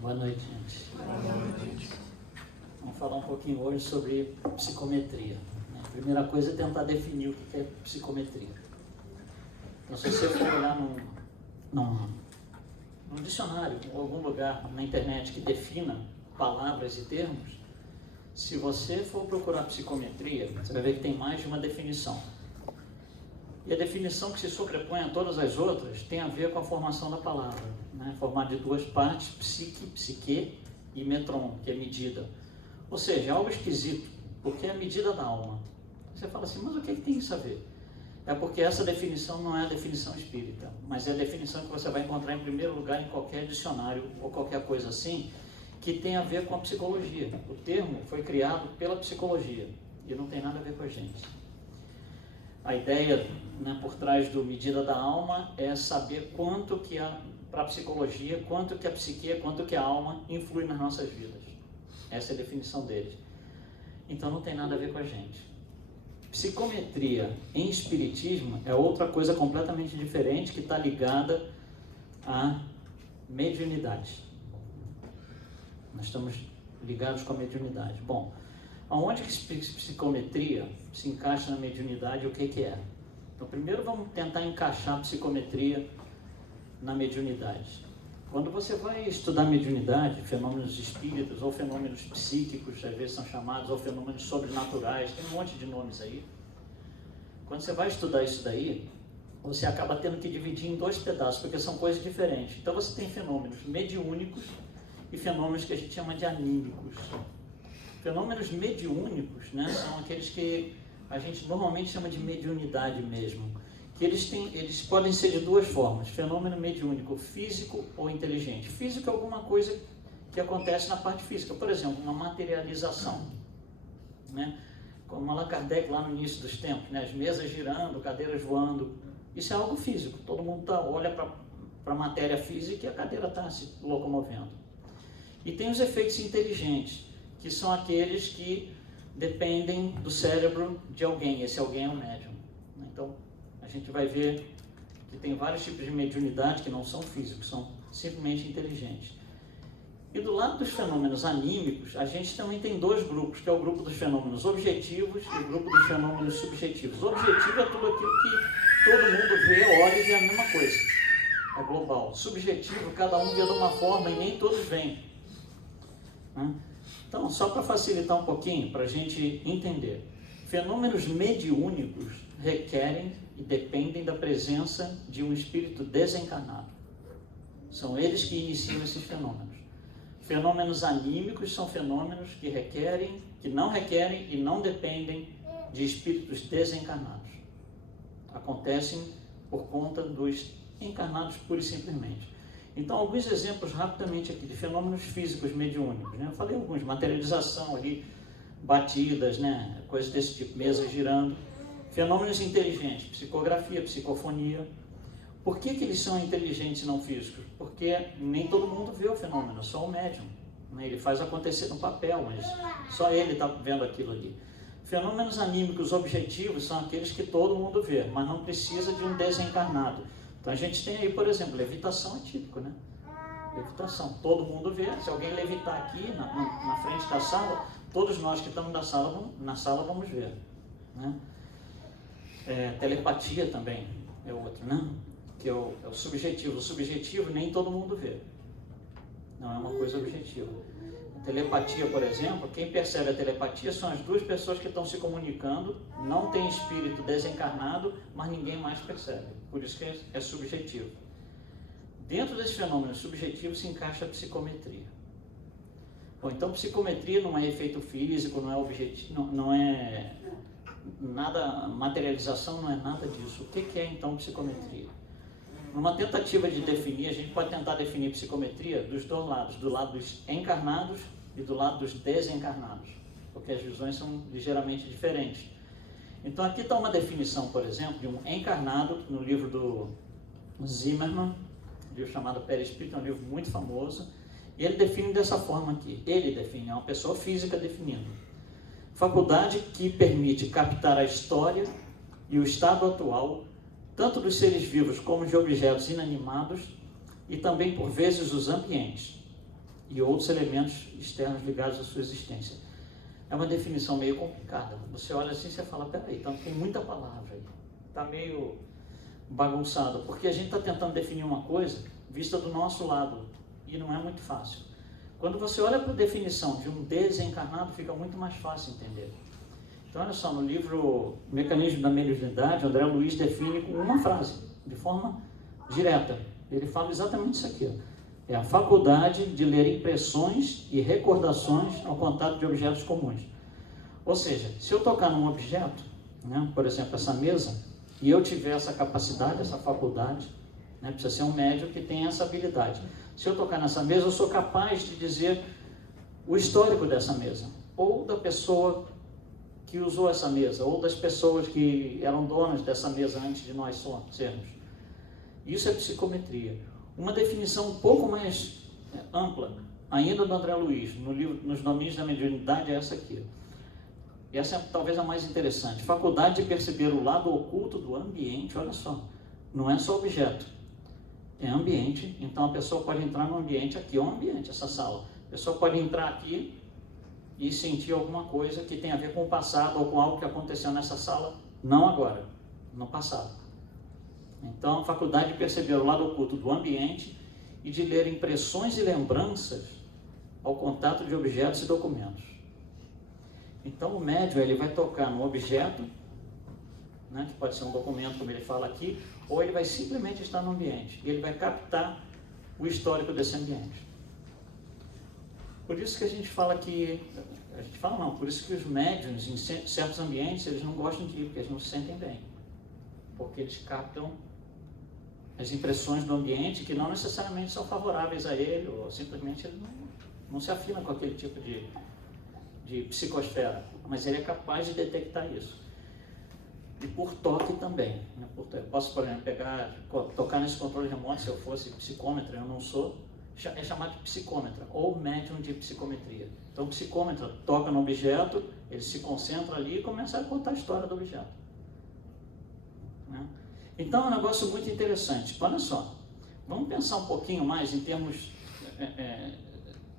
Boa noite, gente. Vamos falar um pouquinho hoje sobre psicometria. A primeira coisa é tentar definir o que é psicometria. Então, se você for olhar num dicionário ou algum lugar na internet que defina palavras e termos, se você for procurar psicometria, você vai ver que tem mais de uma definição. E a definição que se sobrepõe a todas as outras tem a ver com a formação da palavra, né? Formada de duas partes, psique e metron, que é medida. Ou seja, é algo esquisito, porque é a medida da alma. Você fala assim, mas o que tem isso a ver? É porque essa definição não é a definição espírita, mas é a definição que você vai encontrar em primeiro lugar em qualquer dicionário ou qualquer coisa assim, que tem a ver com a psicologia. O termo foi criado pela psicologia e não tem nada a ver com a gente. A ideia, né, por trás do medida da alma é saber quanto que para a psicologia, quanto que a psique, quanto que a alma influi nas nossas vidas. Essa é a definição deles. Então não tem nada a ver com a gente. Psicometria em espiritismo é outra coisa completamente diferente que está ligada à mediunidade. Nós estamos ligados com a mediunidade. Bom, aonde que psicometria se encaixa na mediunidade e o que é? Então, primeiro vamos tentar encaixar a psicometria na mediunidade. Quando você vai estudar mediunidade, fenômenos espíritas ou fenômenos psíquicos, às vezes são chamados, ou fenômenos sobrenaturais, tem um monte de nomes aí. Quando você vai estudar isso daí, você acaba tendo que dividir em dois pedaços, porque são coisas diferentes. Então você tem fenômenos mediúnicos e fenômenos que a gente chama de anímicos. Fenômenos mediúnicos, né, são aqueles que a gente normalmente chama de mediunidade mesmo, que eles podem ser de duas formas: fenômeno mediúnico físico ou inteligente. Físico é alguma coisa que acontece na parte física, por exemplo, uma materialização, né? Como Allan Kardec lá no início dos tempos, né? As mesas girando, cadeiras voando, isso é algo físico, todo mundo olha para a matéria física e a cadeira está se locomovendo. E tem os efeitos inteligentes, que são aqueles que dependem do cérebro de alguém. Esse alguém é o médium. Então, a gente vai ver que tem vários tipos de mediunidade que não são físicos, são simplesmente inteligentes. E do lado dos fenômenos anímicos, a gente também tem dois grupos, que é o grupo dos fenômenos objetivos e o grupo dos fenômenos subjetivos. O objetivo é tudo aquilo que todo mundo vê, olha e vê a mesma coisa. É global. Subjetivo, cada um vê de uma forma e nem todos veem. Então, só para facilitar um pouquinho, para a gente entender, fenômenos mediúnicos requerem e dependem da presença de um espírito desencarnado. São eles que iniciam esses fenômenos. Fenômenos anímicos são fenômenos que não requerem e não dependem de espíritos desencarnados. Acontecem por conta dos encarnados pura e simplesmente. Então, alguns exemplos rapidamente aqui de fenômenos físicos mediúnicos, né? Eu falei alguns: materialização ali, batidas, né? Coisas desse tipo, mesas girando. Fenômenos inteligentes, psicografia, psicofonia. Por que eles são inteligentes e não físicos? Porque nem todo mundo vê o fenômeno, só o médium, né? Ele faz acontecer no papel, mas só ele está vendo aquilo ali. Fenômenos anímicos objetivos são aqueles que todo mundo vê, mas não precisa de um desencarnado. Então a gente tem aí, por exemplo, levitação é típico, né? Levitação, todo mundo vê. Se alguém levitar aqui na frente da sala, todos nós que estamos na sala vamos ver, né? Telepatia também é outro, né? Que é o subjetivo. O subjetivo nem todo mundo vê, não é uma coisa objetiva. A telepatia, por exemplo, quem percebe a telepatia são as duas pessoas que estão se comunicando, não tem espírito desencarnado, mas ninguém mais percebe, por isso que é subjetivo. Dentro desses fenômenos subjetivos se encaixa a psicometria. Bom, então psicometria não é efeito físico, não é objetivo, não é nada, materialização não é nada disso. O que é então psicometria? Numa tentativa de definir, a gente pode tentar definir psicometria dos dois lados, do lado dos encarnados e do lado dos desencarnados, porque as visões são ligeiramente diferentes. Então aqui está uma definição, por exemplo, de um encarnado no livro do Zimmermann, um livro chamado Perispírito, é um livro muito famoso, e ele define dessa forma aqui. Ele define, é uma pessoa física definindo: faculdade que permite captar a história e o estado atual tanto dos seres vivos como de objetos inanimados, e também por vezes os ambientes, e outros elementos externos ligados à sua existência. É uma definição meio complicada. Você olha assim e você fala, peraí, então tem muita palavra aí. Está meio bagunçado, porque a gente está tentando definir uma coisa vista do nosso lado, e não é muito fácil. Quando você olha para a definição de um desencarnado, fica muito mais fácil entender. Então, olha só, no livro Mecanismo da Mediunidade, André Luiz define com uma frase, de forma direta. Ele fala exatamente isso aqui. É a faculdade de ler impressões e recordações ao contato de objetos comuns. Ou seja, se eu tocar num objeto, né, por exemplo, essa mesa, e eu tiver essa capacidade, essa faculdade, né, precisa ser um médium que tenha essa habilidade. Se eu tocar nessa mesa, eu sou capaz de dizer o histórico dessa mesa, ou da pessoa que usou essa mesa, ou das pessoas que eram donas dessa mesa antes de nós sermos. Isso é psicometria. Uma definição um pouco mais ampla, ainda do André Luiz, no livro Nos Domínios da Mediunidade, é essa aqui. Essa é talvez a mais interessante. Faculdade de perceber o lado oculto do ambiente, olha só, não é só objeto, é ambiente. Então a pessoa pode entrar no ambiente, aqui é um ambiente, essa sala. A pessoa pode entrar aqui e sentir alguma coisa que tem a ver com o passado ou com algo que aconteceu nessa sala, não agora, no passado. Então, a faculdade de perceber o lado oculto do ambiente e de ler impressões e lembranças ao contato de objetos e documentos. Então, o médium ele vai tocar no objeto, né, que pode ser um documento, como ele fala aqui, ou ele vai simplesmente estar no ambiente e ele vai captar o histórico desse ambiente. Por isso que a gente fala que, por isso que os médiuns em certos ambientes eles não gostam de ir, porque eles não se sentem bem, porque eles captam as impressões do ambiente que não necessariamente são favoráveis a ele, ou simplesmente ele não se afina com aquele tipo de psicosfera, mas ele é capaz de detectar isso. E por toque também, né? Eu posso, por exemplo, tocar nesse controle remoto, se eu fosse psicômetra, eu não sou, é chamado de psicômetra, ou médium de psicometria. Então o psicômetra toca no objeto, ele se concentra ali e começa a contar a história do objeto, né? Então é um negócio muito interessante. Olha só, vamos pensar um pouquinho mais em termos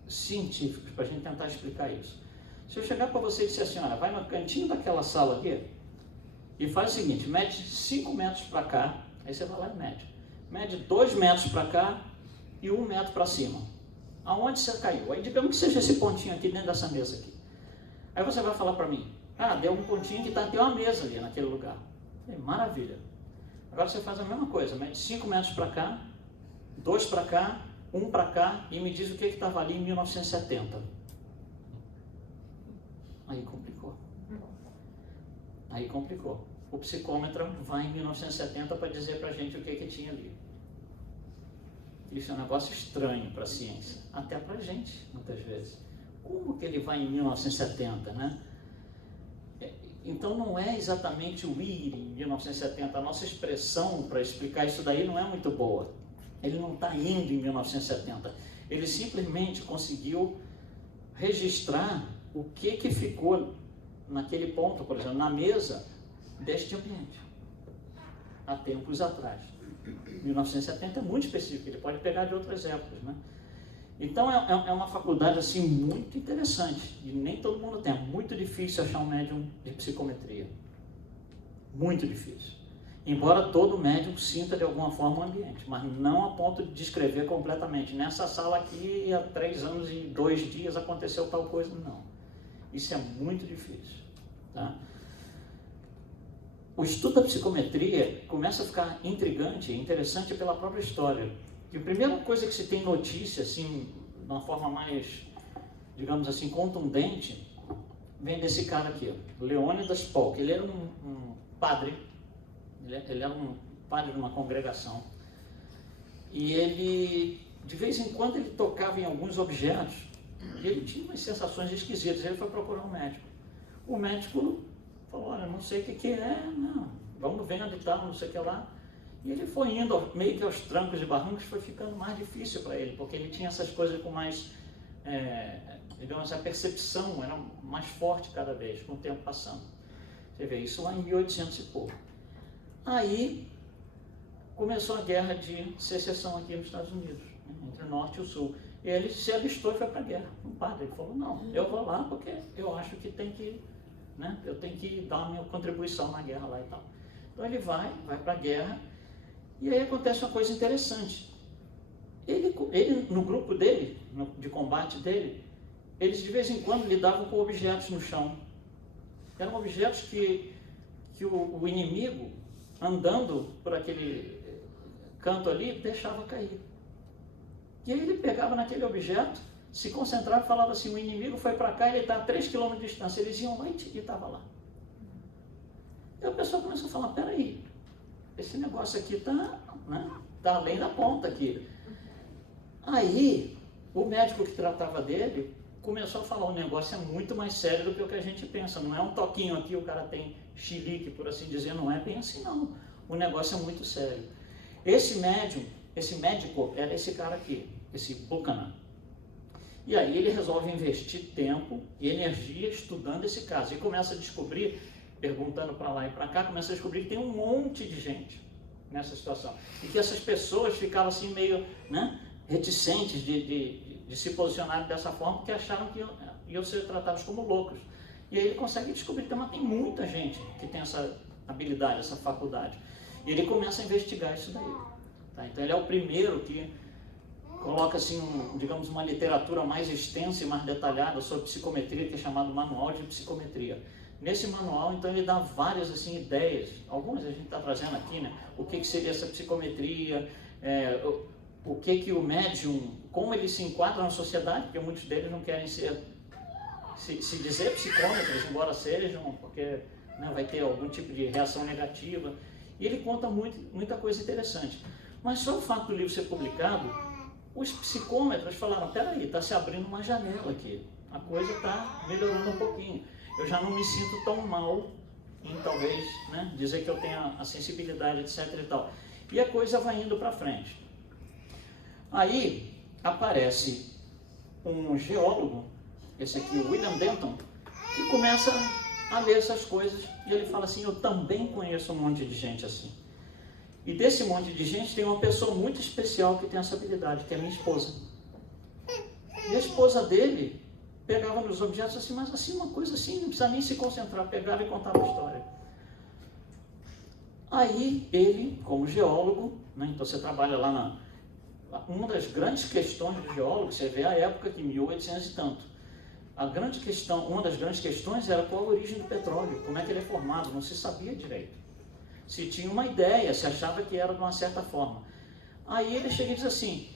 científicos, para a gente tentar explicar isso. Se eu chegar para você e disser assim, olha, vai no cantinho daquela sala aqui e faz o seguinte, mede 5 metros para cá, aí você vai lá e mede 2 metros para cá e 1 metro para cima. Aonde você caiu? Aí digamos que seja esse pontinho aqui dentro dessa mesa aqui. Aí você vai falar para mim, deu um pontinho que tem uma mesa ali naquele lugar. Maravilha. Agora você faz a mesma coisa, mede 5 metros para cá, 2 para cá, 1 para cá e me diz o que estava ali em 1970. Aí complicou. O psicômetra vai em 1970 para dizer para a gente o que tinha ali. Isso é um negócio estranho para a ciência, até para a gente, muitas vezes. Como que ele vai em 1970, né? Então não é exatamente o ir em 1970, a nossa expressão para explicar isso daí não é muito boa. Ele não está indo em 1970, ele simplesmente conseguiu registrar o que ficou naquele ponto, por exemplo, na mesa deste ambiente, há tempos atrás. 1970 é muito específico, ele pode pegar de outras épocas, né? Então é uma faculdade assim muito interessante e nem todo mundo tem. É muito difícil achar um médium de psicometria, muito difícil. Embora todo médium sinta de alguma forma o ambiente, mas não a ponto de descrever completamente. Nessa sala aqui há 3 anos e 2 dias aconteceu tal coisa, não. Isso é muito difícil, tá? O estudo da psicometria começa a ficar intrigante e interessante pela própria história. E a primeira coisa que se tem notícia, assim, de uma forma mais, digamos assim, contundente, vem desse cara aqui, Leônidas Polk. Ele era um padre, ele era um padre de uma congregação. E ele, de vez em quando, ele tocava em alguns objetos e ele tinha umas sensações esquisitas. Ele foi procurar um médico. O médico falou, olha, não sei o que é, não, vamos vendo e tal, não sei o que lá. E ele foi indo meio que aos trancos e barrancos, foi ficando mais difícil para ele, porque ele tinha essas coisas com mais, digamos, a percepção era mais forte cada vez, com o tempo passando. Você vê, isso lá em 1800 e pouco. Aí começou a guerra de secessão aqui nos Estados Unidos, né, entre o norte e o sul. E ele se alistou e foi para a guerra. Um padre, ele falou, não, eu vou lá porque eu acho que tem que, né, eu tenho que dar a minha contribuição na guerra lá e tal. Então ele vai para a guerra, e aí acontece uma coisa interessante. Ele no grupo dele, de combate dele, eles de vez em quando lidavam com objetos no chão. Eram objetos que o inimigo, andando por aquele canto ali, deixava cair. E aí ele pegava naquele objeto, se concentrava e falava assim, o inimigo foi para cá, ele está a 3 km de distância. Eles iam lá e estava lá. E a pessoa começou a falar, peraí, esse negócio aqui está, né, tá além da ponta aqui. Aí, o médico que tratava dele começou a falar, o negócio é muito mais sério do que o que a gente pensa. Não é um toquinho aqui, o cara tem chilique, por assim dizer, não é bem assim não. O negócio é muito sério. Esse médico era esse cara aqui, esse Buchanan. E aí ele resolve investir tempo e energia estudando esse caso. E começa a descobrir, perguntando para lá e para cá, começa a descobrir que tem um monte de gente nessa situação. E que essas pessoas ficavam assim meio, né, reticentes de se posicionar dessa forma, porque acharam que iam ser tratados como loucos. E aí ele consegue descobrir que tem muita gente que tem essa habilidade, essa faculdade. E ele começa a investigar isso daí. Tá? Então ele é o primeiro que coloca assim, digamos, uma literatura mais extensa e mais detalhada sobre psicometria, que é chamado Manual de Psicometria. Nesse manual, então, ele dá várias assim, ideias, algumas a gente está trazendo aqui, né? O que seria essa psicometria, o que o médium, como ele se enquadra na sociedade, porque muitos deles não querem se dizer psicômetros, embora sejam, porque, né, vai ter algum tipo de reação negativa. E ele conta muita coisa interessante. Mas só o fato do livro ser publicado, os psicômetros falaram, peraí, está se abrindo uma janela aqui, a coisa está melhorando um pouquinho. Eu já não me sinto tão mal em talvez, né, dizer que eu tenho a sensibilidade, etc. e tal. E a coisa vai indo para frente. Aí aparece um geólogo, esse aqui, o William Denton, que começa a ler essas coisas e ele fala assim, eu também conheço um monte de gente assim. E desse monte de gente tem uma pessoa muito especial que tem essa habilidade, que é a minha esposa. E a esposa dele pegava nos objetos assim, mas assim, uma coisa assim, não precisa nem se concentrar, pegava e contava a história. Aí ele, como geólogo, né, então você trabalha lá uma das grandes questões do geólogo, você vê a época que 1800 e tanto. Uma das grandes questões era qual a origem do petróleo, como é que ele é formado, não se sabia direito. Se tinha uma ideia, se achava que era de uma certa forma. Aí ele chega e diz assim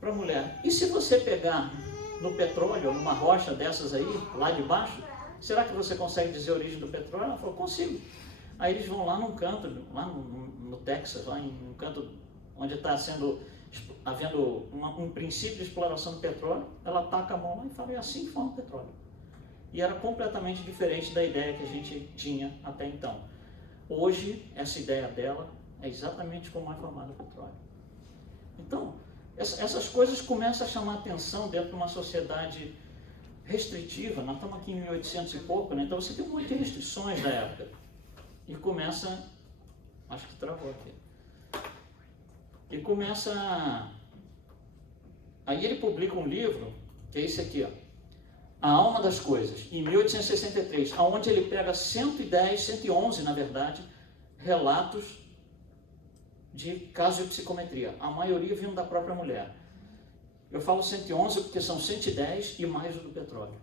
para a mulher, e se você pegar no petróleo, numa rocha dessas aí, lá de baixo, será que você consegue dizer a origem do petróleo? Ela falou, consigo. Aí eles vão lá num canto, lá no Texas, lá em um canto onde está havendo um princípio de exploração do petróleo, ela taca a mão lá e fala, é assim que forma o petróleo. E era completamente diferente da ideia que a gente tinha até então. Hoje, essa ideia dela é exatamente como é formado o petróleo. Então, essas coisas começam a chamar atenção dentro de uma sociedade restritiva. Nós estamos aqui em 1800 e pouco, né? Então você tem um monte de restrições da época. E começa, acho que travou aqui. E começa, aí ele publica um livro, que é esse aqui, ó, A Alma das Coisas, em 1863, onde ele pega 111, na verdade, relatos de casos de psicometria. A maioria vinham da própria mulher. Eu falo 111 porque são 110 e mais o do petróleo.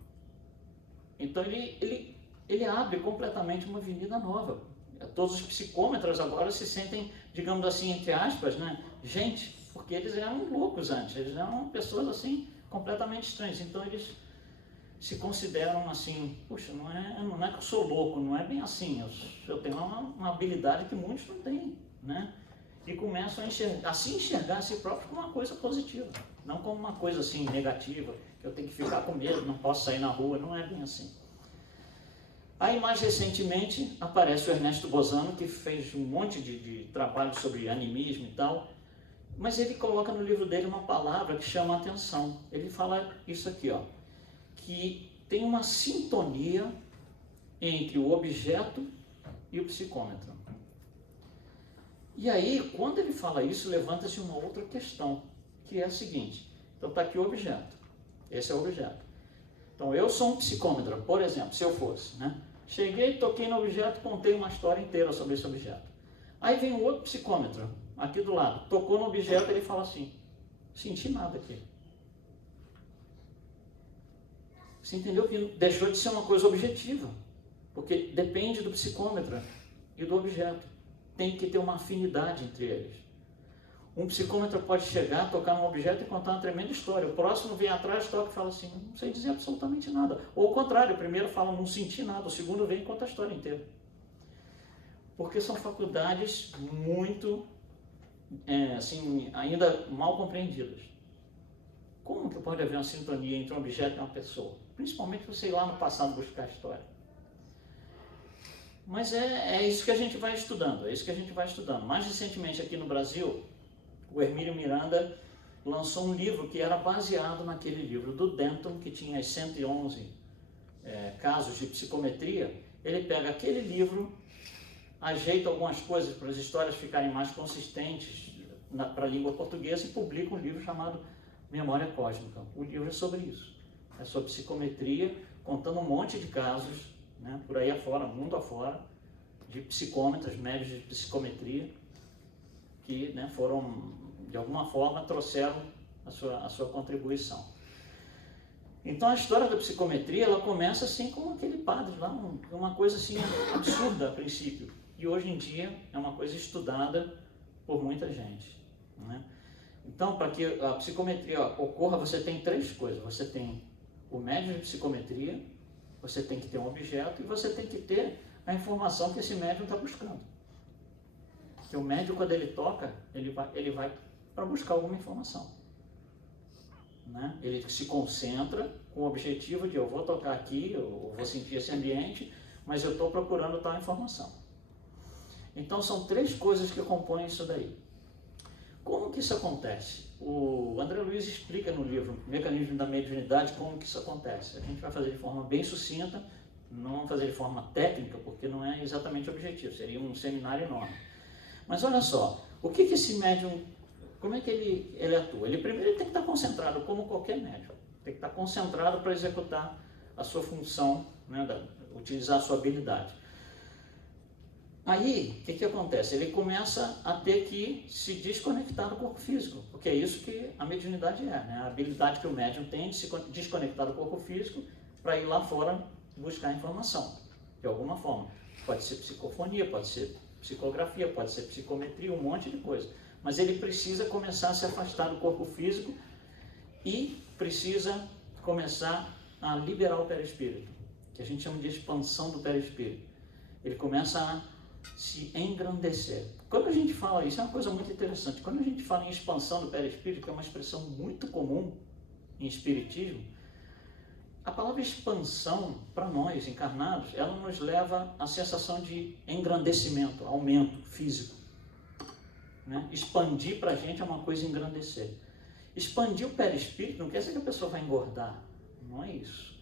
Então ele abre completamente uma avenida nova. Todos os psicômetros agora se sentem, digamos assim, entre aspas, né, gente, porque eles eram loucos antes, eles eram pessoas assim completamente estranhas. Então eles se consideram assim, puxa, não é que eu sou louco, não é bem assim, eu tenho uma habilidade que muitos não têm, né? E começam a se enxergar a si próprios como uma coisa positiva, não como uma coisa assim negativa, que eu tenho que ficar com medo, não posso sair na rua, não é bem assim. Aí mais recentemente aparece o Ernesto Bozano, que fez um monte de trabalho sobre animismo e tal, mas ele coloca no livro dele uma palavra que chama a atenção. Ele fala isso aqui, ó, que tem uma sintonia entre o objeto e o psicômetro. E aí, quando ele fala isso, levanta-se uma outra questão, que é a seguinte. Então está aqui o objeto. Esse é o objeto. Então eu sou um psicômetra, por exemplo, se eu fosse, né? Cheguei, toquei no objeto, contei uma história inteira sobre esse objeto. Aí vem um outro psicômetra, aqui do lado, tocou no objeto e ele fala assim, senti nada aqui. Você entendeu que deixou de ser uma coisa objetiva, porque depende do psicômetra e do objeto. Tem que ter uma afinidade entre eles. Um psicômetra pode chegar, tocar num objeto e contar uma tremenda história. O próximo vem atrás, toca e fala assim, não sei dizer absolutamente nada. Ou ao contrário, o primeiro fala, não senti nada. O segundo vem e conta a história inteira. Porque são faculdades muito, assim, ainda mal compreendidas. Como que pode haver uma sintonia entre um objeto e uma pessoa? Principalmente você ir lá no passado buscar a história. Mas é isso que a gente vai estudando, é isso que a gente vai estudando. Mais recentemente aqui no Brasil, o Hermínio Miranda lançou um livro que era baseado naquele livro do Denton, que tinha as 111 casos de psicometria. Ele pega aquele livro, ajeita algumas coisas para as histórias ficarem mais consistentes para a língua portuguesa e publica um livro chamado Memória Cósmica. O livro é sobre isso, é sobre psicometria, contando um monte de casos, né, por aí afora, mundo afora, de psicômetras, médios de psicometria, que, né, foram, de alguma forma, trouxeram a sua contribuição. Então a história da psicometria, ela começa assim com aquele padre lá, uma coisa assim absurda a princípio, e hoje em dia é uma coisa estudada por muita gente, né? Então, para que a psicometria ocorra, você tem três coisas. Você tem o médium de psicometria, você tem que ter um objeto e você tem que ter a informação que esse médium está buscando. Porque o médium, quando ele toca, ele vai para buscar alguma informação, né? Ele se concentra com o objetivo de eu vou tocar aqui, eu vou sentir esse ambiente, mas eu estou procurando tal informação. Então, são três coisas que compõem isso daí. Como que isso acontece? O André Luiz explica no livro Mecanismo da Mediunidade como que isso acontece. A gente vai fazer de forma bem sucinta, não vamos fazer de forma técnica, porque não é exatamente o objetivo, seria um seminário enorme. Mas olha só, o que esse médium, como é que ele atua? Ele primeiro tem que estar concentrado, como qualquer médium, tem que estar concentrado para executar a sua função, né, utilizar a sua habilidade. Aí, o que acontece? Ele começa a ter que se desconectar do corpo físico, porque é isso que a mediunidade né? A habilidade que o médium tem de se desconectar do corpo físico para ir lá fora buscar informação, de alguma forma. Pode ser psicofonia, pode ser psicografia, pode ser psicometria, um monte de coisa. Mas ele precisa começar a se afastar do corpo físico e precisa começar a liberar o perispírito, que a gente chama de expansão do perispírito. Ele começa a se engrandecer. Quando a gente fala isso, é uma coisa muito interessante. Quando a gente fala em expansão do perispírito, que é uma expressão muito comum em espiritismo, a palavra expansão, para nós encarnados, ela nos leva à sensação de engrandecimento, aumento físico, né? Expandir para a gente é uma coisa engrandecer. Expandir o perispírito não quer dizer que a pessoa vai engordar, não é isso.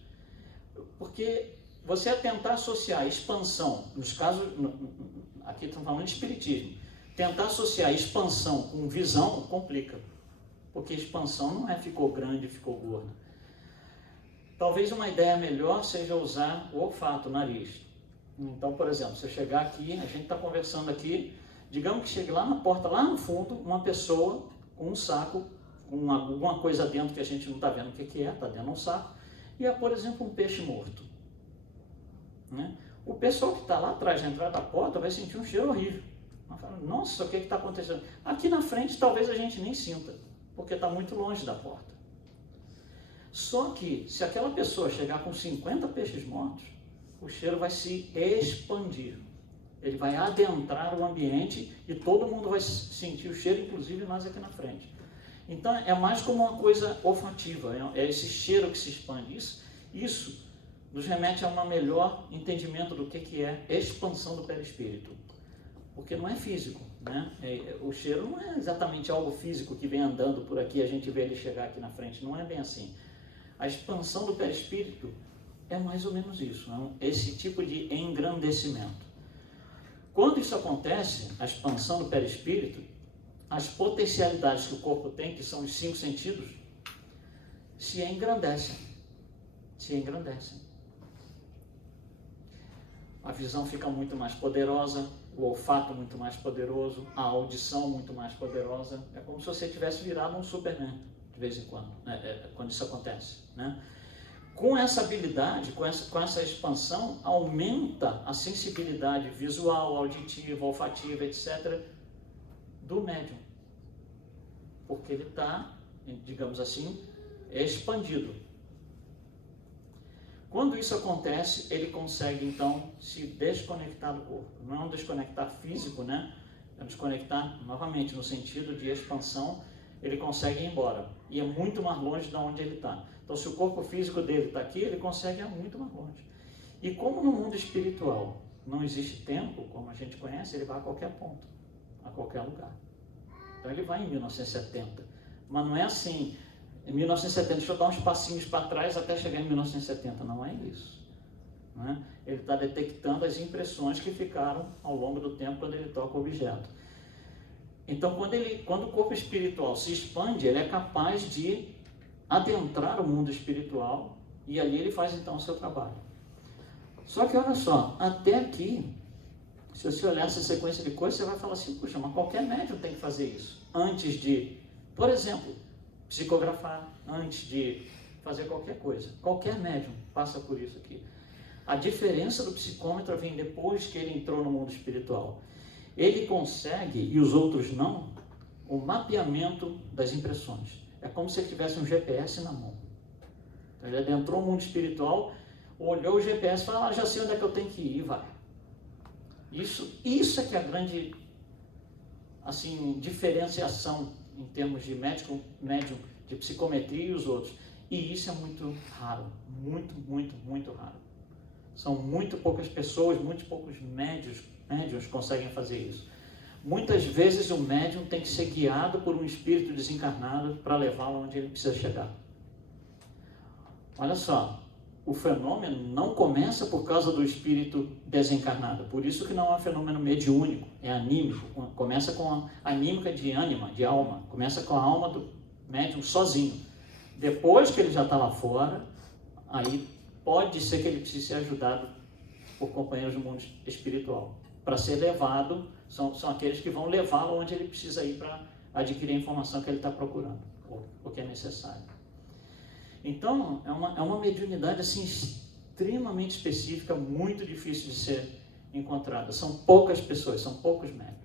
Porque você tentar associar expansão, nos casos, aqui estamos falando de espiritismo, tentar associar expansão com visão complica, porque expansão não é ficou grande, ficou gordo. Talvez uma ideia melhor seja usar o olfato, o nariz. Então, por exemplo, se eu chegar aqui, a gente está conversando aqui, digamos que chegue lá na porta, lá no fundo, uma pessoa com um saco, com alguma coisa dentro que a gente não está vendo o que é, está dentro de um saco, e é, por exemplo, um peixe morto. Né? O pessoal que está lá atrás, na entrada da porta, vai sentir um cheiro horrível. Vai falar, nossa, o que está acontecendo? Aqui na frente talvez a gente nem sinta, porque está muito longe da porta. Só que, se aquela pessoa chegar com 50 peixes mortos, o cheiro vai se expandir. Ele vai adentrar o ambiente e todo mundo vai sentir o cheiro, inclusive nós aqui na frente. Então, é mais como uma coisa olfativa, é esse cheiro que se expande. Isso nos remete a um melhor entendimento do que é expansão do perispírito. Porque não é físico, né? O cheiro não é exatamente algo físico que vem andando por aqui e a gente vê ele chegar aqui na frente. Não é bem assim. A expansão do perispírito é mais ou menos isso, esse tipo de engrandecimento. Quando isso acontece, a expansão do perispírito, as potencialidades que o corpo tem, que são os 5 sentidos, se engrandecem. Se engrandecem. A visão fica muito mais poderosa, o olfato muito mais poderoso, a audição muito mais poderosa. É como se você tivesse virado um Superman, de vez em quando, né? Quando isso acontece, né? Com essa habilidade, com essa expansão, aumenta a sensibilidade visual, auditiva, olfativa, etc., do médium. Porque ele está, digamos assim, expandido. Quando isso acontece, ele consegue, então, se desconectar do corpo. Não é um desconectar físico, né? É um desconectar, novamente, no sentido de expansão, ele consegue ir embora. E é muito mais longe de onde ele está. Então, se o corpo físico dele está aqui, ele consegue ir muito mais longe. E como no mundo espiritual não existe tempo, como a gente conhece, ele vai a qualquer ponto, a qualquer lugar. Então, ele vai em 1970. Mas não é assim, em 1970, deixa eu dar uns passinhos para trás até chegar em 1970. Não é isso. Não é? Ele está detectando as impressões que ficaram ao longo do tempo quando ele toca o objeto. Então, quando o corpo espiritual se expande, ele é capaz de adentrar o mundo espiritual e ali ele faz então o seu trabalho. Só que olha só, até aqui, se você olhar essa sequência de coisas, você vai falar assim, puxa, mas qualquer médium tem que fazer isso. Antes de, por exemplo, psicografar, antes de fazer qualquer coisa. Qualquer médium passa por isso aqui. A diferença do psicômetro vem depois que ele entrou no mundo espiritual. Ele consegue, e os outros não, o mapeamento das impressões. É como se ele tivesse um GPS na mão. Então, ele adentrou o mundo espiritual, olhou o GPS e falou, já sei onde é que eu tenho que ir, vai. Isso é que é a grande assim, diferenciação em termos de médium, de psicometria e os outros. E isso é muito raro, muito raro. São muito poucas pessoas, muito poucos médiuns conseguem fazer isso. Muitas vezes o médium tem que ser guiado por um espírito desencarnado para levá-lo onde ele precisa chegar. Olha só, o fenômeno não começa por causa do espírito desencarnado. Por isso que não é um fenômeno mediúnico, é anímico. Começa com a anímica de ânima, de alma. Começa com a alma do médium sozinho. Depois que ele já está lá fora, aí pode ser que ele precise ser ajudado por companheiros do mundo espiritual. Para ser levado, são aqueles que vão levá-lo onde ele precisa ir para adquirir a informação que ele está procurando, ou que é necessário. Então, é uma mediunidade assim, extremamente específica, muito difícil de ser encontrada. São poucas pessoas, são poucos médiuns.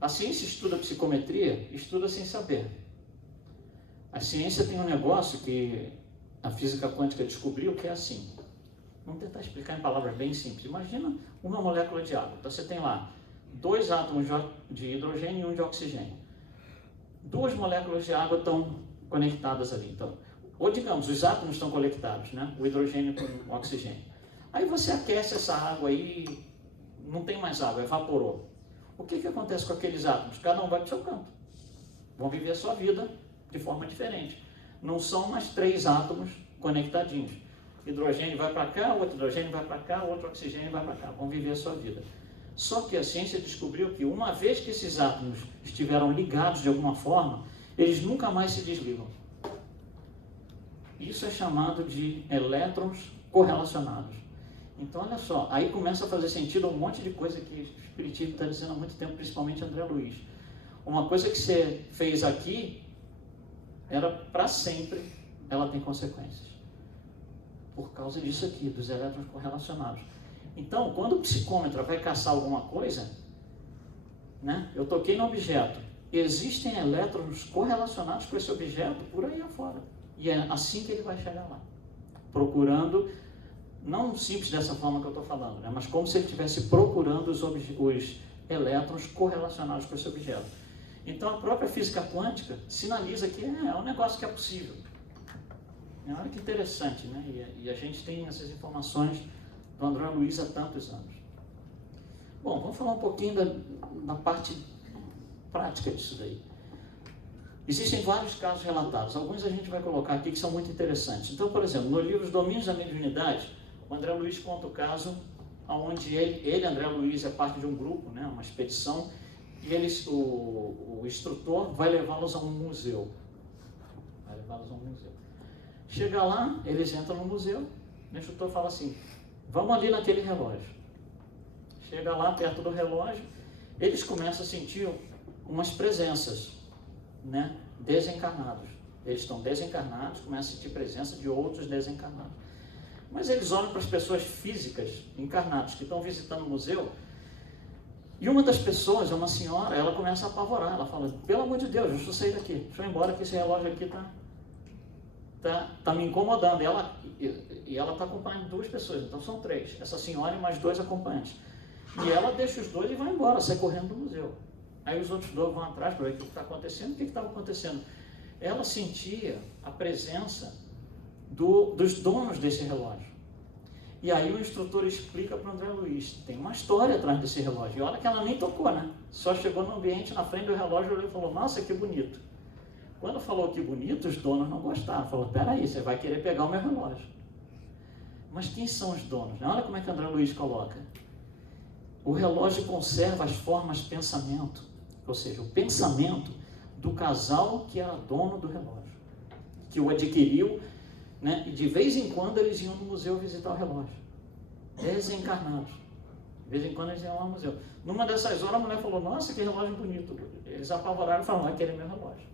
A ciência estuda a psicometria, estuda sem saber. A ciência tem um negócio que a física quântica descobriu, que é assim. Vamos tentar explicar em palavras bem simples. Imagina uma molécula de água. Então você tem lá 2 átomos de hidrogênio e 1 de oxigênio. 2 moléculas de água estão conectadas ali. Então, ou digamos, os átomos estão conectados, né? O hidrogênio com o oxigênio. Aí você aquece essa água aí, não tem mais água, evaporou. O que acontece com aqueles átomos? Cada um vai para o seu canto. Vão viver a sua vida de forma diferente. Não são mais 3 átomos conectadinhos. Hidrogênio vai para cá, outro hidrogênio vai para cá, outro oxigênio vai para cá. Vão viver a sua vida. Só que a ciência descobriu que uma vez que esses átomos estiveram ligados de alguma forma, eles nunca mais se desligam. Isso é chamado de elétrons correlacionados. Então, olha só, aí começa a fazer sentido um monte de coisa que o Espiritismo está dizendo há muito tempo, principalmente André Luiz. Uma coisa que você fez aqui, era para sempre, ela tem consequências. Por causa disso aqui, dos elétrons correlacionados. Então, quando o psicômetro vai caçar alguma coisa, né, eu toquei no objeto, existem elétrons correlacionados com esse objeto por aí afora. E é assim que ele vai chegar lá. Procurando, não simples dessa forma que eu estou falando, né, mas como se ele estivesse procurando os elétrons correlacionados com esse objeto. Então, a própria física quântica sinaliza que é um negócio que é possível. Olha que interessante, né? E a gente tem essas informações do André Luiz há tantos anos. Bom, vamos falar um pouquinho da parte prática disso daí. Existem vários casos relatados, alguns a gente vai colocar aqui que são muito interessantes. Então, por exemplo, no livro Os Domínios da Mediunidade, o André Luiz conta o caso onde ele, André Luiz, é parte de um grupo, né, uma expedição, e o instrutor vai levá-los a um museu. Chega lá, eles entram no museu, o instrutor fala assim, vamos ali naquele relógio. Chega lá perto do relógio, eles começam a sentir umas presenças, né, desencarnados. Eles estão desencarnados, começam a sentir presença de outros desencarnados. Mas eles olham para as pessoas físicas, encarnadas, que estão visitando o museu, e uma das pessoas, uma senhora, ela começa a apavorar, ela fala, pelo amor de Deus, deixa eu sair daqui, deixa eu ir embora, que esse relógio aqui tá me incomodando. E ela está acompanhando 2 pessoas, então são 3, essa senhora e mais 2 acompanhantes. E ela deixa os 2 e vai embora, sai correndo do museu. Aí os outros 2 vão atrás para ver o que está acontecendo. O que estava acontecendo? Ela sentia a presença dos donos desse relógio. E aí o instrutor explica para o André Luiz, tem uma história atrás desse relógio. E olha que ela nem tocou, né? Só chegou no ambiente, na frente do relógio, olhou e falou, nossa, que bonito. Quando falou que bonito, os donos não gostaram. Falou, peraí, você vai querer pegar o meu relógio. Mas quem são os donos? Olha como é que André Luiz coloca. O relógio conserva as formas de pensamento, ou seja, o pensamento do casal que era dono do relógio, que o adquiriu, né? E de vez em quando eles iam no museu visitar o relógio, desencarnados. De vez em quando eles iam lá no museu. Numa dessas horas a mulher falou, nossa, que relógio bonito. Eles apavoraram e falaram, vai querer meu relógio.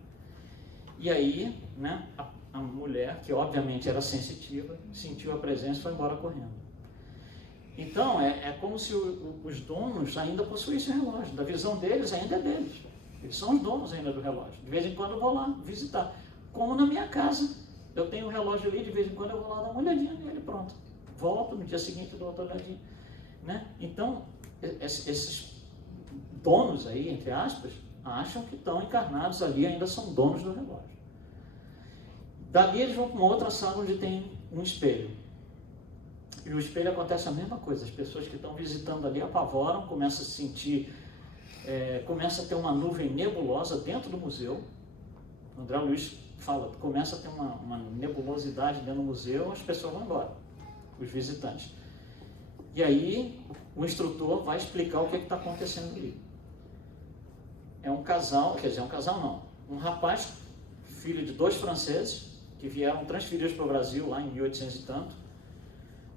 E aí, né, a mulher, que obviamente era sensitiva, sentiu a presença e foi embora correndo. Então, é como se os donos ainda possuíssem o relógio. Da visão deles, ainda é deles. Eles são os donos ainda do relógio. De vez em quando eu vou lá visitar. Como na minha casa. Eu tenho um relógio ali, de vez em quando eu vou lá dar uma olhadinha nele, pronto. Volto, no dia seguinte eu dou outra olhadinha. Né? Então, esses donos aí, entre aspas, acham que estão encarnados ali e ainda são donos do relógio. Dali eles vão para uma outra sala onde tem um espelho. E o espelho acontece a mesma coisa. As pessoas que estão visitando ali apavoram, começam a se sentir, começa a ter uma nuvem nebulosa dentro do museu. O André Luiz fala, começa a ter uma nebulosidade dentro do museu, as pessoas vão embora, os visitantes. E aí o instrutor vai explicar o que está acontecendo ali. É um casal, quer dizer, um casal não, um rapaz, filho de 2 franceses, que vieram transferidos para o Brasil lá em 1800 e tanto.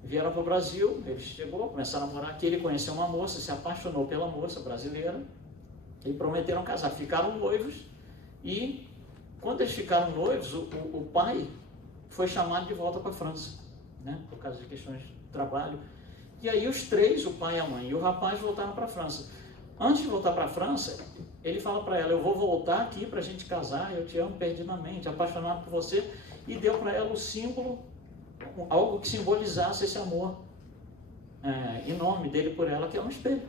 Vieram para o Brasil, ele chegou, começaram a morar aqui, ele conheceu uma moça, se apaixonou pela moça brasileira e prometeram casar. Ficaram noivos e quando eles ficaram noivos, o pai foi chamado de volta para a França, né, por causa de questões de trabalho. E aí os 3, o pai, a mãe e o rapaz, voltaram para a França. Antes de voltar para a França, ele fala para ela, eu vou voltar aqui para a gente casar, eu te amo perdidamente, apaixonado por você, e deu para ela o símbolo, algo que simbolizasse esse amor enorme dele por ela, que é um espelho.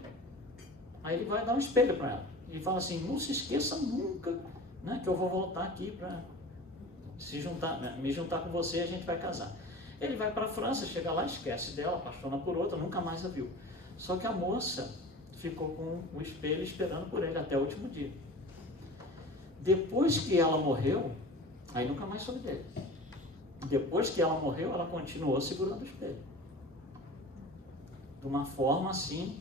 Aí ele vai dar um espelho para ela, e fala assim, não se esqueça nunca, né, que eu vou voltar aqui para me juntar com você e a gente vai casar. Ele vai para a França, chega lá, esquece dela, apaixona por outra, nunca mais a viu. Só que a moça ficou com o espelho esperando por ele até o último dia. Depois que ela morreu, aí nunca mais soube dele. Depois que ela morreu, ela continuou segurando o espelho. De uma forma assim,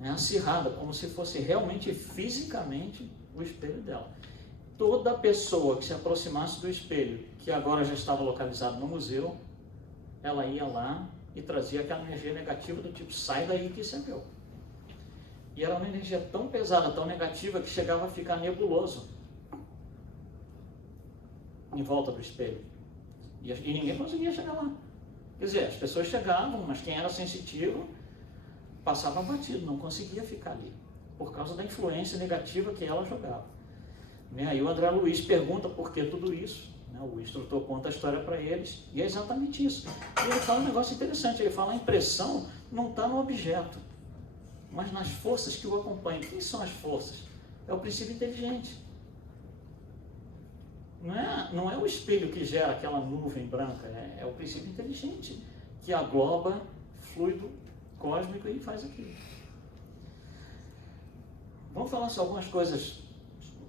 né, acirrada, como se fosse realmente fisicamente o espelho dela. Toda pessoa que se aproximasse do espelho, que agora já estava localizado no museu, ela ia lá e trazia aquela energia negativa do tipo, sai daí que isso é meu. E era uma energia tão pesada, tão negativa, que chegava a ficar nebuloso em volta do espelho. E ninguém conseguia chegar lá. Quer dizer, as pessoas chegavam, mas quem era sensitivo passava batido, não conseguia ficar ali, por causa da influência negativa que ela jogava. Aí o André Luiz pergunta por que tudo isso, né? O instrutor conta a história para eles, e é exatamente isso. E ele fala um negócio interessante, ele fala, a impressão não está no objeto, mas nas forças que o acompanham. Quem são as forças? É o princípio inteligente. Não é o espelho que gera aquela nuvem branca, é o princípio inteligente que agloba fluido cósmico e faz aquilo. Vamos falar sobre algumas coisas,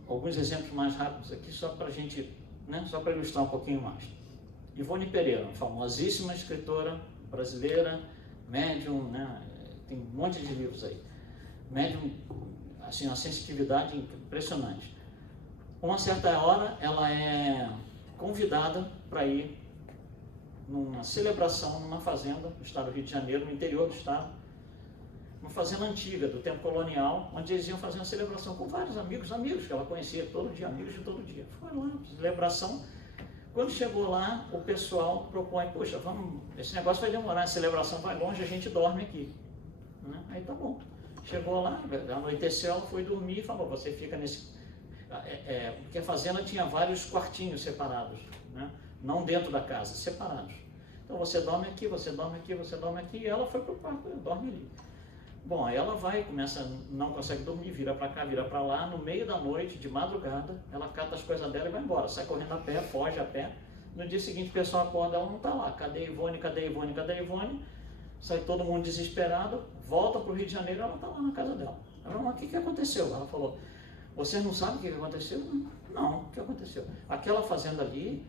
alguns exemplos mais rápidos aqui, só para a gente, né, só para ilustrar um pouquinho mais. Ivone Pereira, famosíssima escritora brasileira, médium, né, tem um monte de livros aí. Médium, assim, uma sensitividade impressionante. Uma certa hora, ela é convidada para ir numa celebração numa fazenda no estado do Rio de Janeiro, no interior do estado, uma fazenda antiga, do tempo colonial, onde eles iam fazer uma celebração com vários amigos que ela conhecia todo dia, amigos de todo dia. Foi lá, celebração. Quando chegou lá, o pessoal propõe, poxa, vamos, esse negócio vai demorar, a celebração vai longe, a gente dorme aqui. Né? Aí tá bom. Chegou lá, anoiteceu, ela foi dormir e falou, você fica nesse... porque a fazenda tinha vários quartinhos separados, né? Não dentro da casa, separados. Então você dorme aqui, você dorme aqui, você dorme aqui, e ela foi para o quarto, dorme ali. Bom, aí ela vai, começa, não consegue dormir, vira para cá, vira para lá, no meio da noite, de madrugada, ela cata as coisas dela e vai embora, sai correndo a pé, foge a pé. No dia seguinte o pessoal acorda, ela não está lá, cadê a Ivone, cadê a Ivone, cadê a Ivone? Sai todo mundo desesperado, volta para o Rio de Janeiro, ela está lá na casa dela. Ela falou, mas o que aconteceu? Ela falou, vocês não sabem o que aconteceu? Não, o que aconteceu? Aquela fazenda ali,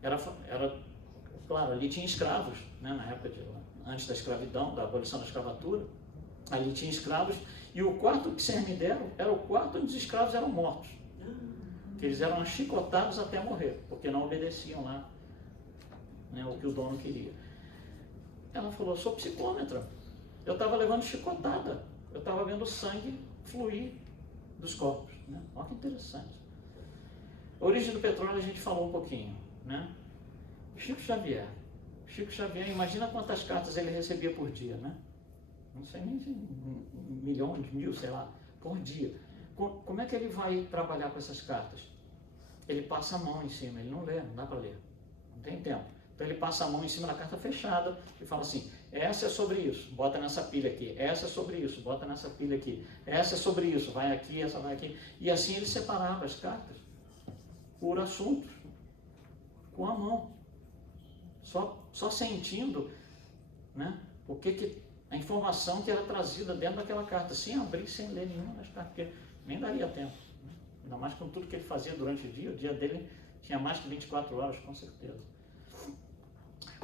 era claro, ali tinha escravos, né, na época antes da escravidão, da abolição da escravatura, ali tinha escravos, e o quarto que vocês me deram era o quarto onde os escravos eram mortos. Eles eram chicotados até morrer, porque não obedeciam lá, né, o que o dono queria. Ela falou, sou psicômetra, eu estava levando chicotada, eu estava vendo o sangue fluir dos corpos. Né? Olha que interessante. A origem do petróleo a gente falou um pouquinho. Né? Chico Xavier, imagina quantas cartas ele recebia por dia, né? Não sei nem se milhões, mil, sei lá, por dia. Como é que ele vai trabalhar com essas cartas? Ele passa a mão em cima, ele não lê, não dá para ler, não tem tempo. Então ele passa a mão em cima da carta fechada e fala assim, essa é sobre isso, bota nessa pilha aqui, essa é sobre isso, bota nessa pilha aqui, essa é sobre isso, vai aqui, essa vai aqui. E assim ele separava as cartas por assuntos, com a mão, só sentindo, né, a informação que era trazida dentro daquela carta, sem abrir, sem ler nenhuma das cartas, porque nem daria tempo. Né? Ainda mais com tudo que ele fazia durante o dia dele tinha mais que 24 horas, com certeza.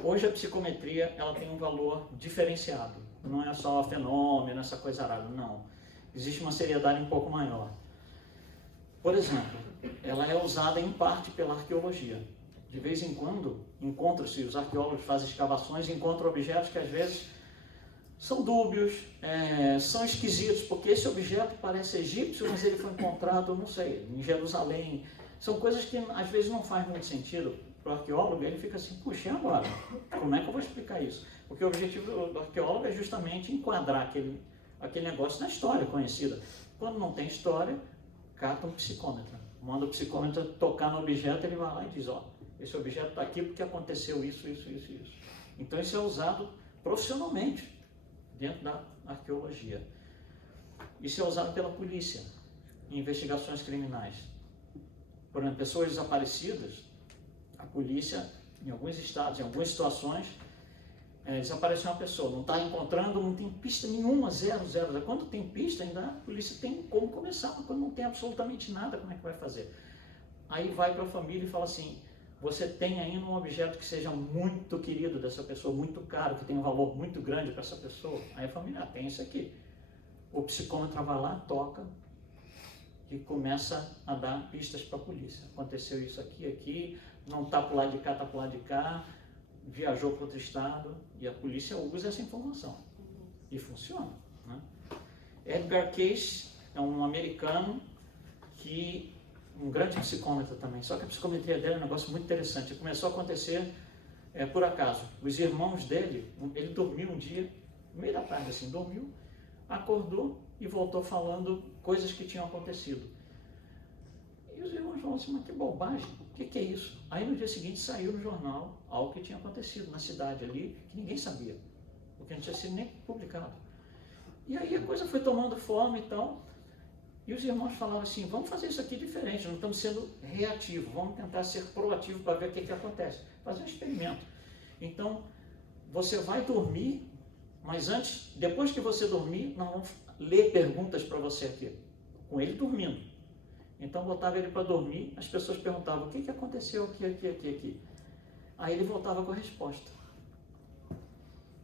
Hoje a psicometria ela tem um valor diferenciado, não é só fenômeno, essa coisa arada, não. Existe uma seriedade um pouco maior. Por exemplo, ela é usada em parte pela arqueologia. De vez em quando, encontra-se, os arqueólogos fazem escavações e encontram objetos que às vezes são dúbios, são esquisitos, porque esse objeto parece egípcio, mas ele foi encontrado, não sei, em Jerusalém. São coisas que às vezes não faz muito sentido. Para o arqueólogo, ele fica assim, puxa, e agora? Como é que eu vou explicar isso? Porque o objetivo do arqueólogo é justamente enquadrar aquele negócio na história conhecida. Quando não tem história, cata um psicômetra. Manda o psicômetra tocar no objeto, ele vai lá e diz, ó, esse objeto está aqui porque aconteceu isso. Então isso é usado profissionalmente dentro da arqueologia. Isso é usado pela polícia em investigações criminais. Por exemplo, pessoas desaparecidas, a polícia, em alguns estados, em algumas situações, desapareceu uma pessoa, não está encontrando, não tem pista nenhuma, zero. Quando tem pista, ainda a polícia tem como começar, mas quando não tem absolutamente nada, como é que vai fazer? Aí vai para a família e fala assim, você tem ainda um objeto que seja muito querido dessa pessoa, muito caro, que tem um valor muito grande para essa pessoa? Aí a família, tem isso aqui. O psicômetra vai lá, toca e começa a dar pistas para a polícia. Aconteceu isso aqui, não está para o lado de cá, está para o lado de cá, viajou para outro estado, e a polícia usa essa informação. E funciona. Né? Edgar Cayce é um americano um grande psicômetra também, só que a psicometria dele é um negócio muito interessante. Começou a acontecer por acaso. Os irmãos dele, ele dormiu um dia, no meio da tarde assim, dormiu, acordou e voltou falando coisas que tinham acontecido. E os irmãos falaram assim, mas que bobagem, o que é isso? Aí no dia seguinte saiu no jornal algo que tinha acontecido na cidade ali, que ninguém sabia, porque não tinha sido nem publicado. E aí a coisa foi tomando forma e tal, e os irmãos falaram assim, vamos fazer isso aqui diferente, não estamos sendo reativos, vamos tentar ser proativos para ver o que acontece, fazer um experimento. Então, você vai dormir, mas depois que você dormir, nós vamos ler perguntas para você aqui, com ele dormindo. Então, botava ele para dormir, as pessoas perguntavam, o que aconteceu aqui? Aí ele voltava com a resposta.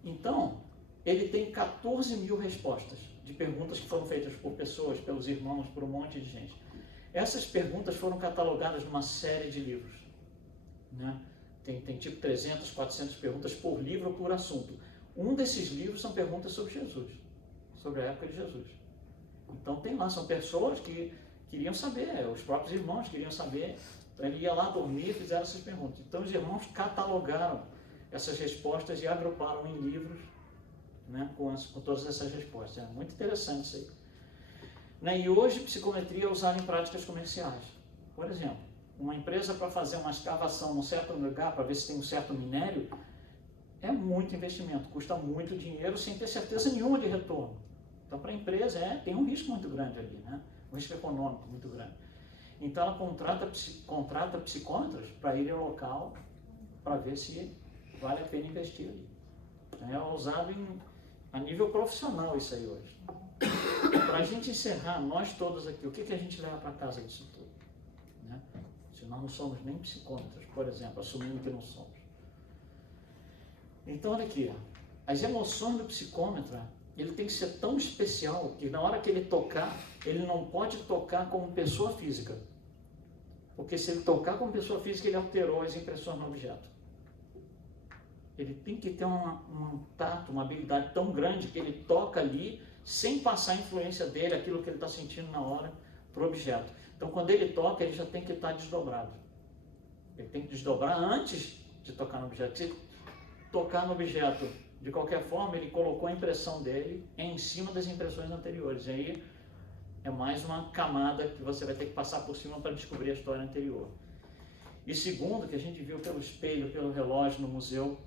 Então, ele tem 14 mil respostas de perguntas que foram feitas por pessoas, pelos irmãos, por um monte de gente. Essas perguntas foram catalogadas numa série de livros, né? Tem tipo 300, 400 perguntas por livro ou por assunto. Um desses livros são perguntas sobre Jesus, sobre a época de Jesus. Então tem lá, são pessoas que queriam saber, os próprios irmãos queriam saber, então ele ia lá dormir e fizeram essas perguntas. Então os irmãos catalogaram essas respostas e agruparam em livros, né, com todas essas respostas. É muito interessante isso aí. Né? E hoje psicometria é usada em práticas comerciais. Por exemplo, uma empresa para fazer uma escavação num certo lugar, para ver se tem um certo minério, é muito investimento, custa muito dinheiro sem ter certeza nenhuma de retorno. Então para a empresa tem um risco muito grande ali, né? Um risco econômico muito grande. Então ela contrata psicómetros para ir ao local para ver se vale a pena investir ali. É usado a nível profissional isso aí hoje. Para a gente encerrar, nós todos aqui, o que a gente leva para casa disso tudo? Né? Se nós não somos nem psicômetros, por exemplo, assumindo que não somos. Então olha aqui, as emoções do psicômetro, ele tem que ser tão especial que na hora que ele tocar, ele não pode tocar como pessoa física. Porque se ele tocar como pessoa física, ele alterou as impressões no objeto. Ele tem que ter um tato, uma habilidade tão grande que ele toca ali sem passar a influência dele, aquilo que ele está sentindo na hora, para o objeto. Então quando ele toca, ele já tem que estar desdobrado. Ele tem que desdobrar antes de tocar no objeto. Se tocar no objeto de qualquer forma, ele colocou a impressão dele em cima das impressões anteriores. E aí é mais uma camada que você vai ter que passar por cima para descobrir a história anterior. E segundo, que a gente viu pelo espelho, pelo relógio no museu,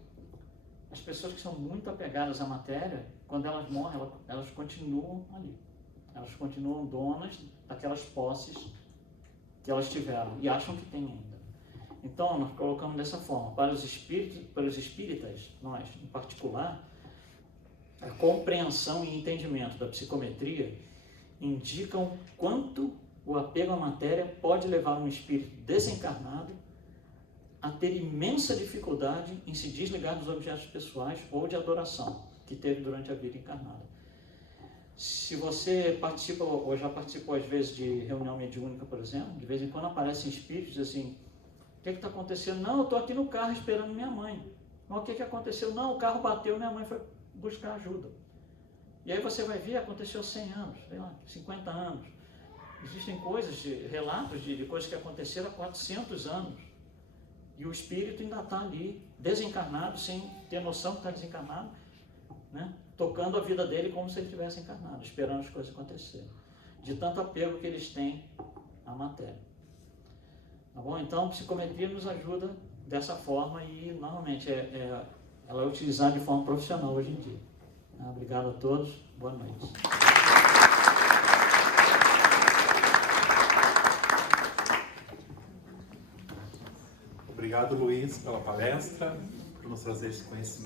as pessoas que são muito apegadas à matéria, quando elas morrem, elas continuam ali. Elas continuam donas daquelas posses que elas tiveram e acham que têm ainda. Então, nós colocamos dessa forma. Para os espíritas, nós, em particular, a compreensão e entendimento da psicometria indicam quanto o apego à matéria pode levar um espírito desencarnado a ter imensa dificuldade em se desligar dos objetos pessoais ou de adoração que teve durante a vida encarnada. Se você participa ou já participou às vezes de reunião mediúnica, por exemplo, de vez em quando aparecem espíritos assim, o que está acontecendo? Não, eu estou aqui no carro esperando minha mãe. Mas o que aconteceu? Não, o carro bateu, minha mãe foi buscar ajuda. E aí você vai ver, aconteceu 100 anos, sei lá, 50 anos. Existem coisas, relatos de coisas que aconteceram há 400 anos. E o espírito ainda está ali, desencarnado, sem ter noção que está desencarnado, né? Tocando a vida dele como se ele estivesse encarnado, esperando as coisas acontecerem. De tanto apego que eles têm à matéria. Tá bom? Então, a psicometria nos ajuda dessa forma e, normalmente, ela é utilizada de forma profissional hoje em dia. Obrigado a todos. Boa noite. Obrigado, Luiz, pela palestra, por nos trazer esse conhecimento.